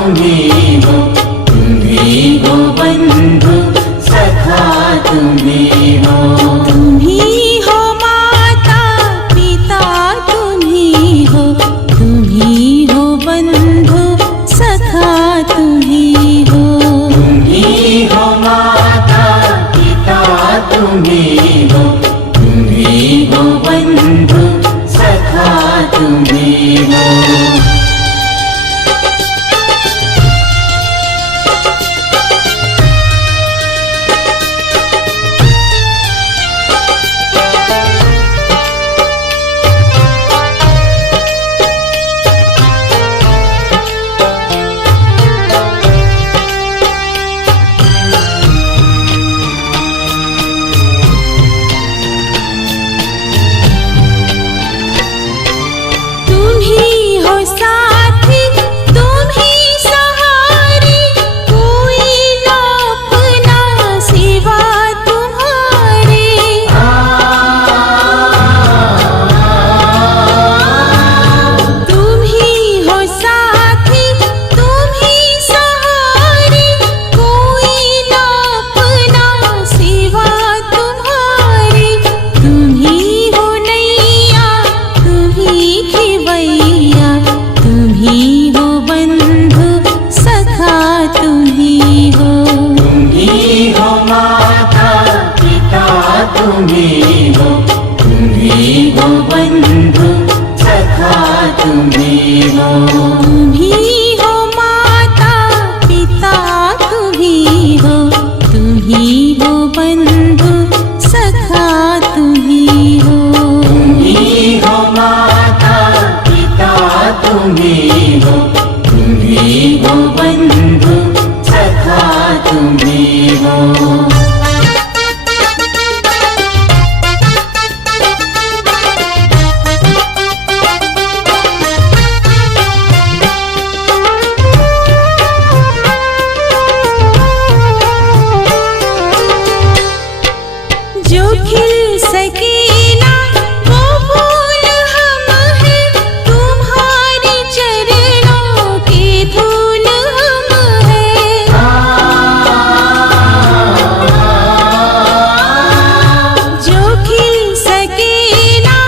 तुम्ही हो बंधु सखा तुम्ही हो। तुम्ही हो माता पिता तुम्ही हो बंधु सखा तुम्ही हो। तुम्ही हो माता पिता तुम्ही हो बंधु सखा तुम्ही हो। तुम्ही हो बंधु सखा तुम्ही हो। तुम्ही हो माता पिता तुम्ही हो बंधु सखा तुम्ही हो। तुम्ही हो माता पिता तुम्ही हो बंधु सखा तुम्ही हो। जो खिल सके ना वो फूल हम हैं, तुम्हारे चरणों के धूल हम हैं। जो खिल सके ना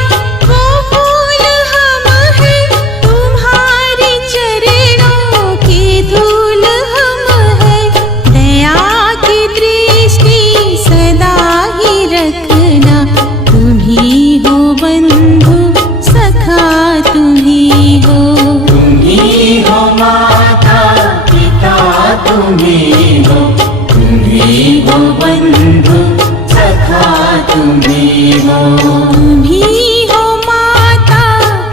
वो फूल हम हैं, तुम्हारे चरणों के धूल हम हैं। दया की दृष्टि सदा रखना तुम्ही हो बंधु सखा तुम्ही हो। तुम्ही हो माता पिता तुम्ही हो बंधु सखा तुम्ही हो। तुम्ही हो माता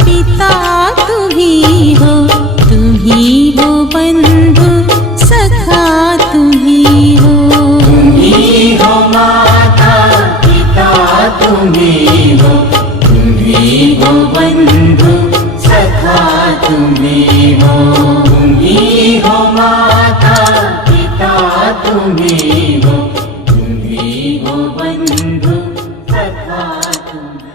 पिता तुम्ही हो बंधु सखा तुम्ही हो। तुम्ही हो माता पिता तुम्ही हो बंधु सखा तुम्ही हो। तुम्ही हो माता पिता तुम्ही हो बंधु सखा तुम्ही हो।